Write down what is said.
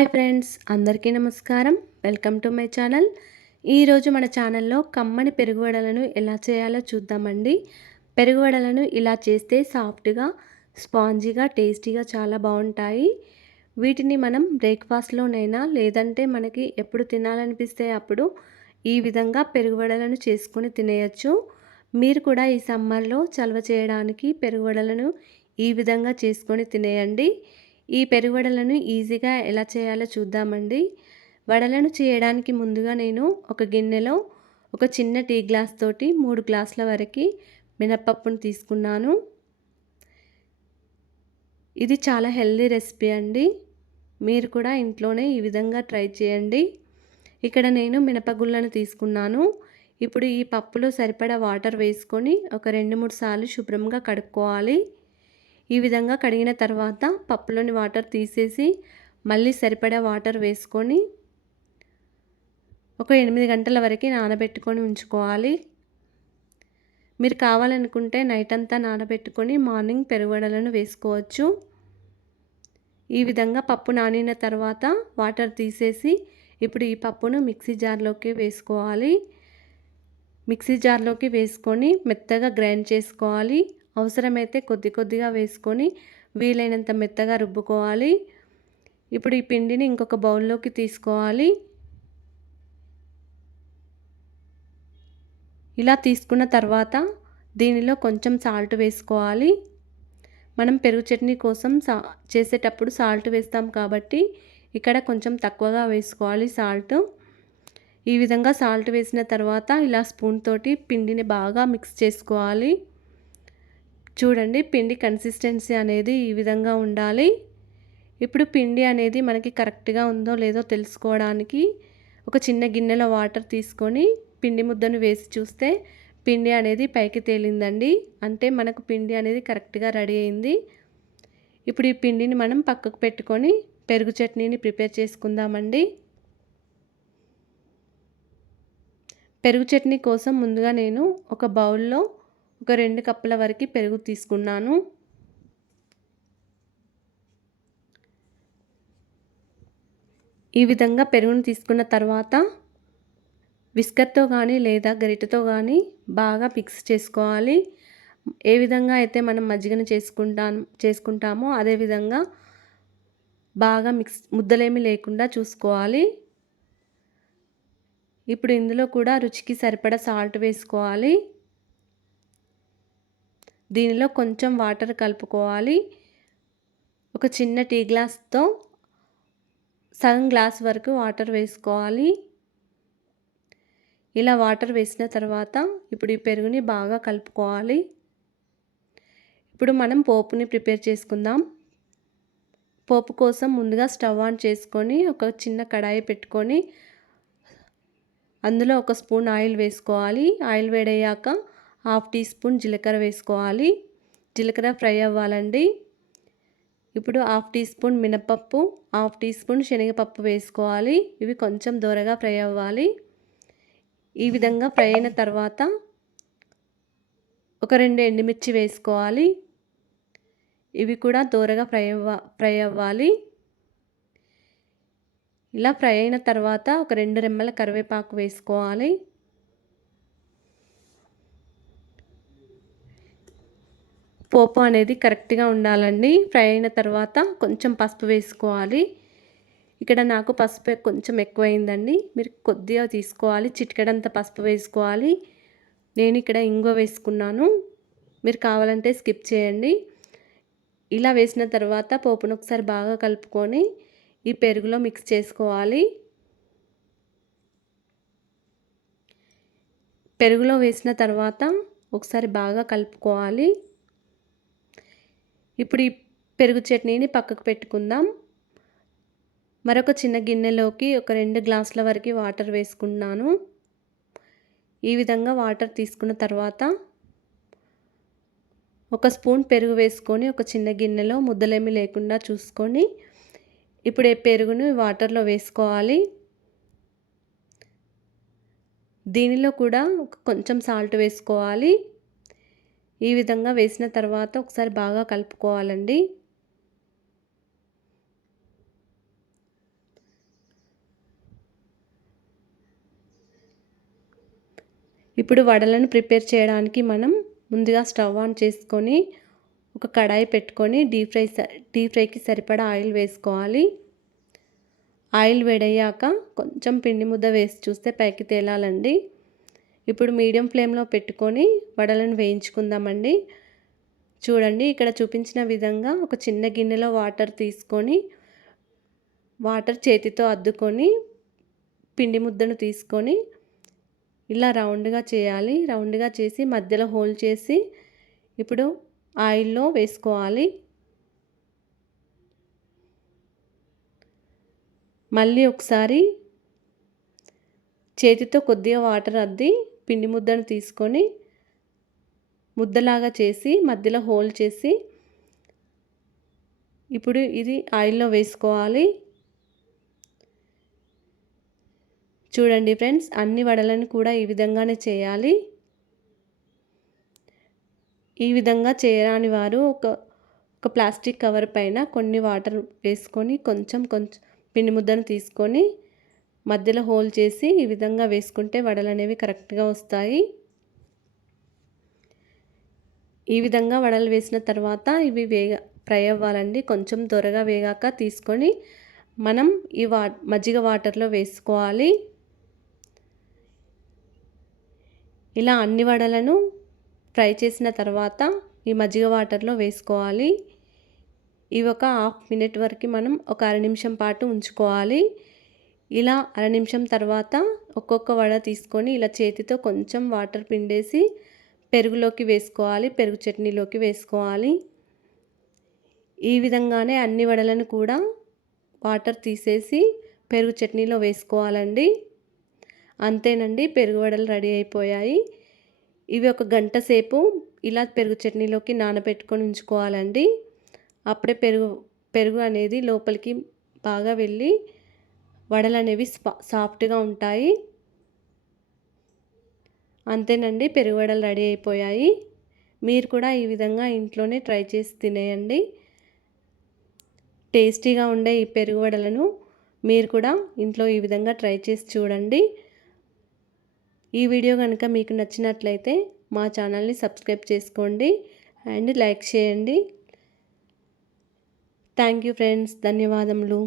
Hi friends అందరికీ నమస్కారం. Welcome to my channel. ఈరోజు మన ఛానల్లో కమ్మని పెరుగువడలను ఎలా చేయాలో చూద్దామండి. పెరుగువడలను ఇలా చేస్తే సాఫ్ట్గా స్పాంజీగా టేస్టీగా చాలా బాగుంటాయి. వీటిని మనం బ్రేక్ఫాస్ట్లోనైనా లేదంటే మనకి ఎప్పుడు తినాలనిపిస్తే అప్పుడు ఈ విధంగా పెరుగువడలను చేసుకొని తినేయచ్చు. మీరు కూడా ఈ సమ్మర్లో చలవ చేయడానికి పెరుగువడలను ఈ విధంగా చేసుకొని తినేయండి. ఈ పెరుగుడలను ఈజీగా ఎలా చేయాలో చూద్దామండి. వడలను చేయడానికి ముందుగా నేను ఒక గిన్నెలో ఒక చిన్న టీ గ్లాస్ తోటి మూడు గ్లాసుల వరకు మినప్పప్పును తీసుకున్నాను. ఇది చాలా హెల్దీ రెసిపీ అండి. మీరు కూడా ఇంట్లోనే ఈ విధంగా ట్రై చేయండి. ఇక్కడ నేను మినపగుళ్ళను తీసుకున్నాను. ఇప్పుడు ఈ పప్పులో సరిపడా వాటర్ వేసుకొని ఒక రెండు మూడు సార్లు శుభ్రంగా కడుక్కోవాలి. ఈ విధంగా కడిగిన తర్వాత పప్పులోని వాటర్ తీసేసి మళ్ళీ సరిపడా వాటర్ వేసుకొని ఒక ఎనిమిది గంటల వరకు నానబెట్టుకొని ఉంచుకోవాలి. మీరు కావాలనుకుంటే నైట్ అంతా నానబెట్టుకొని మార్నింగ్ పెరుగుడలను వేసుకోవచ్చు. ఈ విధంగా పప్పు నానిన తర్వాత వాటర్ తీసేసి ఇప్పుడు ఈ పప్పును మిక్సీ జార్లోకి వేసుకోవాలి. మిక్సీ జార్లోకి వేసుకొని మెత్తగా గ్రైండ్ చేసుకోవాలి. అవసరమైతే కొద్ది కొద్దిగా వేసుకొని వీలైనంత మెత్తగా రుబ్బుకోవాలి. ఇప్పుడు ఈ పిండిని ఇంకొక బౌల్లోకి తీసుకోవాలి. ఇలా తీసుకున్న తర్వాత దీనిలో కొంచెం సాల్ట్ వేసుకోవాలి. మనం పెరుగు చట్నీ కోసం సా చేసేటప్పుడు సాల్ట్ వేస్తాం కాబట్టి ఇక్కడ కొంచెం తక్కువగా వేసుకోవాలి సాల్ట్. ఈ విధంగా సాల్ట్ వేసిన తర్వాత ఇలా స్పూన్ తోటి పిండిని బాగా మిక్స్ చేసుకోవాలి. చూడండి పిండి కన్సిస్టెన్సీ అనేది ఈ విధంగా ఉండాలి. ఇప్పుడు పిండి అనేది మనకి కరెక్ట్గా ఉందో లేదో తెలుసుకోవడానికి ఒక చిన్న గిన్నెలో వాటర్ తీసుకొని పిండి ముద్దను వేసి చూస్తే పిండి అనేది పైకి తేలిందండి. అంటే మనకు పిండి అనేది కరెక్ట్గా రెడీ అయింది. ఇప్పుడు ఈ పిండిని మనం పక్కకు పెట్టుకొని పెరుగు చట్నీని ప్రిపేర్ చేసుకుందామండి. పెరుగు చట్నీ కోసం ముందుగా నేను ఒక బౌల్లో ఒక రెండు కప్పుల వరకు పెరుగు తీసుకున్నాను. ఈ విధంగా పెరుగును తీసుకున్న తర్వాత విస్కర్తో కానీ లేదా గరిటెతో కానీ బాగా మిక్స్ చేసుకోవాలి. ఏ విధంగా అయితే మనం మజ్జిగను చేసుకుంటాం చేసుకుంటామో అదేవిధంగా బాగా మిక్స్ ముద్దలేమి లేకుండా చూసుకోవాలి. ఇప్పుడు ఇందులో కూడా రుచికి సరిపడా సాల్ట్ వేసుకోవాలి. దీనిలో కొంచెం వాటర్ కలుపుకోవాలి. ఒక చిన్న టీ గ్లాస్తో సగం గ్లాస్ వరకు వాటర్ వేసుకోవాలి. ఇలా వాటర్ వేసిన తర్వాత ఇప్పుడు ఈ పెరుగుని బాగా కలుపుకోవాలి. ఇప్పుడు మనం పోపుని ప్రిపేర్ చేసుకుందాం. పోపు కోసం ముందుగా స్టవ్ ఆన్ చేసుకొని ఒక చిన్న కడాయి పెట్టుకొని అందులో ఒక స్పూన్ ఆయిల్ వేసుకోవాలి. ఆయిల్ వేడయ్యాక హాఫ్ టీ స్పూన్ జీలకర్ర వేసుకోవాలి. జీలకర్ర ఫ్రై అవ్వాలండి. ఇప్పుడు హాఫ్ టీ స్పూన్ మినపప్పు హాఫ్ టీ స్పూన్ శనగపప్పు వేసుకోవాలి. ఇవి కొంచెం దూరగా ఫ్రై అవ్వాలి. ఈ విధంగా ఫ్రై అయిన తర్వాత ఒక రెండు ఎండుమిర్చి వేసుకోవాలి. ఇవి కూడా దూరగా ఫ్రై అవ్వ ఫ్రై అవ్వాలి. ఇలా ఫ్రై అయిన తర్వాత ఒక రెండు రెమ్మల కరివేపాకు వేసుకోవాలి. పోపు అనేది కరెక్ట్గా ఉండాలండి. ఫ్రై అయిన తర్వాత కొంచెం పసుపు వేసుకోవాలి. ఇక్కడ నాకు పసుపు కొంచెం ఎక్కువైందండి. మీరు కొద్దిగా తీసుకోవాలి. చిటికెడంత పసుపు వేసుకోవాలి. నేను ఇక్కడ ఇంగువ వేసుకున్నాను. మీరు కావాలంటే స్కిప్ చేయండి. ఇలా వేసిన తర్వాత పోపును ఒకసారి బాగా కలుపుకొని ఈ పెరుగులో మిక్స్ చేసుకోవాలి. పెరుగులో వేసిన తర్వాత ఒకసారి బాగా కలుపుకోవాలి. ఇప్పుడు ఈ పెరుగు చట్నీని పక్కకు పెట్టుకుందాం. మరొక చిన్న గిన్నెలోకి ఒక రెండు గ్లాసుల వరకు వాటర్ వేసుకున్నాను. ఈ విధంగా వాటర్ తీసుకున్న తర్వాత ఒక స్పూన్ పెరుగు వేసుకొని ఒక చిన్న గిన్నెలో ముద్దలేమి లేకుండా చూసుకొని ఇప్పుడు ఈ పెరుగును వాటర్లో వేసుకోవాలి. దీనిలో కూడా కొంచెం సాల్ట్ వేసుకోవాలి. ఈ విధంగా వేసిన తర్వాత ఒకసారి బాగా కలుపుకోవాలండి. ఇప్పుడు వడలను ప్రిపేర్ చేయడానికి మనం ముందుగా స్టవ్ ఆన్ చేసుకొని ఒక కడాయి పెట్టుకొని డీప్ ఫ్రై డీప్ ఫ్రైకి సరిపడా ఆయిల్ వేసుకోవాలి. ఆయిల్ వేడయ్యాక కొంచెం పిండి ముద్ద వేసి చూస్తే పైకి తేలాలండి. ఇప్పుడు మీడియం ఫ్లేమ్లో పెట్టుకొని వడలను వేయించుకుందామండి. చూడండి ఇక్కడ చూపించిన విధంగా ఒక చిన్న గిన్నెలో వాటర్ తీసుకొని వాటర్ చేతితో అద్దుకొని పిండి ముద్దను తీసుకొని ఇలా రౌండ్గా చేయాలి. రౌండ్గా చేసి మధ్యలో హోల్ చేసి ఇప్పుడు ఆయిల్లో వేసుకోవాలి. మళ్ళీ ఒకసారి చేతితో కొద్దిగా వాటర్ అద్ది పిండి ముద్దను తీసుకొని ముద్దలాగా చేసి మధ్యలో హోల్ చేసి ఇప్పుడు ఇది ఆయిల్లో వేసుకోవాలి. చూడండి ఫ్రెండ్స్ అన్ని వడలను కూడా ఈ విధంగానే చేయాలి. ఈ విధంగా చేయరాని వారు ఒక ఒక ప్లాస్టిక్ కవర్ పైన కొన్ని వాటర్ వేసుకొని కొంచెం కొంచెం పిండి ముద్దను తీసుకొని మధ్యలో హోల్ చేసి ఈ విధంగా వేసుకుంటే వడలు అనేవి కరెక్ట్గా వస్తాయి. ఈ విధంగా వడలు వేసిన తర్వాత ఇవి వేగ ఫ్రై అవ్వాలండి. కొంచెం త్వరగా వేగాక తీసుకొని మనం ఈ వా మజ్జిగ వాటర్లో వేసుకోవాలి. ఇలా అన్ని వడలను ఫ్రై చేసిన తర్వాత ఈ మజ్జిగ వాటర్లో వేసుకోవాలి. ఇవి ఒక హాఫ్ మినిట్ వరకు మనం ఒక అర నిమిషం పాటు ఉంచుకోవాలి. ఇలా అర నిమిషం తర్వాత ఒక్కొక్క వడ తీసుకొని ఇలా చేతితో కొంచెం వాటర్ పిండేసి పెరుగులోకి వేసుకోవాలి పెరుగు చట్నీలోకి వేసుకోవాలి. ఈ విధంగానే అన్ని వడలను కూడా వాటర్ తీసేసి పెరుగు చట్నీలో వేసుకోవాలండి. అంతేనండి పెరుగు వడలు రెడీ అయిపోయాయి. ఇవి ఒక గంట సేపు ఇలా పెరుగు చట్నీలోకి నానబెట్టుకొని ఉంచుకోవాలండి. అప్పుడే పెరుగు పెరుగు అనేది లోపలికి బాగా వెళ్ళి వడలు అనేవి సాఫ్ట్గా ఉంటాయి. అంతేనండి పెరుగు వడలు రెడీ అయిపోయాయి. మీరు కూడా ఈ విధంగా ఇంట్లోనే ట్రై చేసి తినేయండి. టేస్టీగా ఉండే ఈ పెరుగు వడలను మీరు కూడా ఇంట్లో ఈ విధంగా ట్రై చేసి చూడండి. ఈ వీడియో కనుక మీకు నచ్చినట్లయితే మా ఛానల్ని సబ్స్క్రైబ్ చేసుకోండి అండ్ లైక్ చేయండి. థ్యాంక్ యూ ఫ్రెండ్స్ ధన్యవాదములు.